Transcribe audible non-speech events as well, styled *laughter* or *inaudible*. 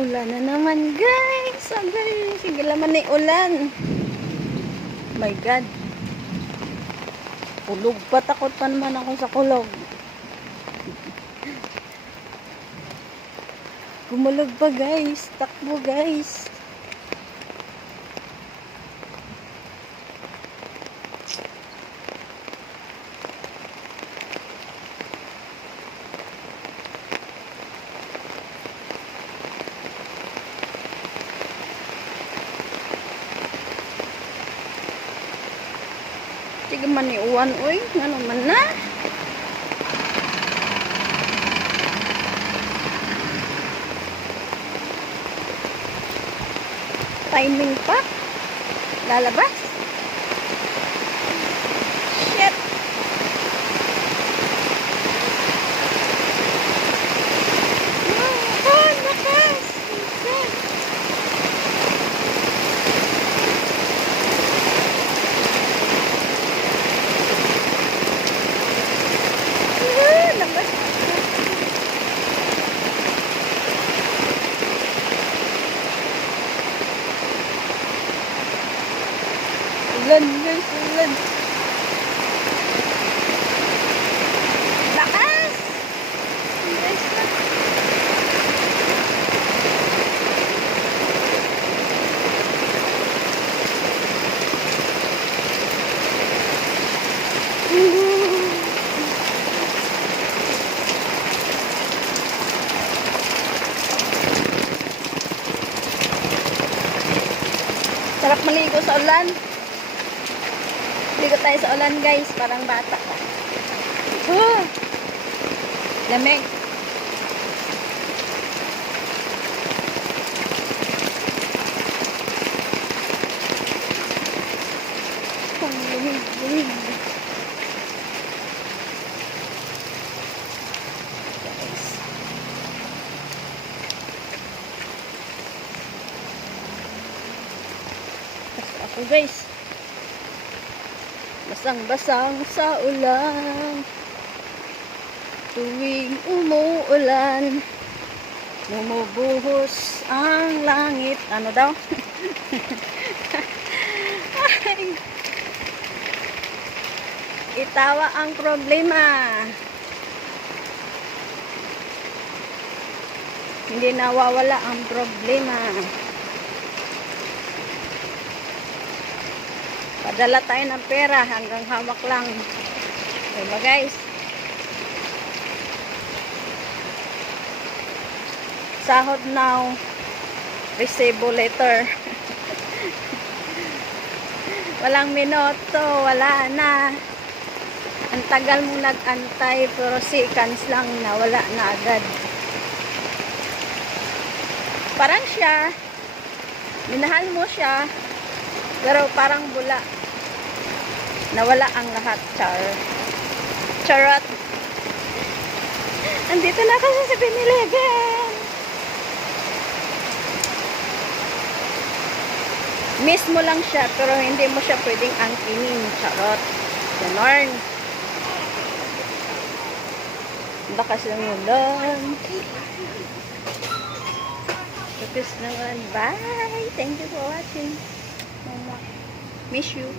Ulan na naman guys. Agay, sige laman ni ulan. My God. Kulog pa. Takot pa naman ako sa kulog. Gumulog pa guys. Takbo guys. Sige man ni uwan uy. Ano man na. Timing pa. Lalabas. Ulan, guys, ulan. Lakas! Guys. Sarap maligo sa ulan. Ligo tayo sa ulan, guys. Parang bata. Lamig. Ang lamig, lamig. Guys. Basang-basang sa ulan. Tuwing umuulan, bumubuhos ang langit. Ano daw? *laughs* Ay. Itawa ang problema. Hindi nawawala ang problema. Padala tayo ng pera hanggang hawak lang. Diba guys? Sahod now. Resibo later. *laughs* Walang minuto. Wala na. Ang tagal mong nag-antay pero seconds lang na wala na agad. Parang siya. Minahal mo siya. Pero parang bula. Nawala ang lahat, char. Charot. Andito na kasi sa 7-Eleven. Miss mo lang siya, pero hindi mo siya pwedeng angkinin. Charot. Ganon. Bakas ng ulan. Tapos naman. Bye! Thank you for watching. Miss you.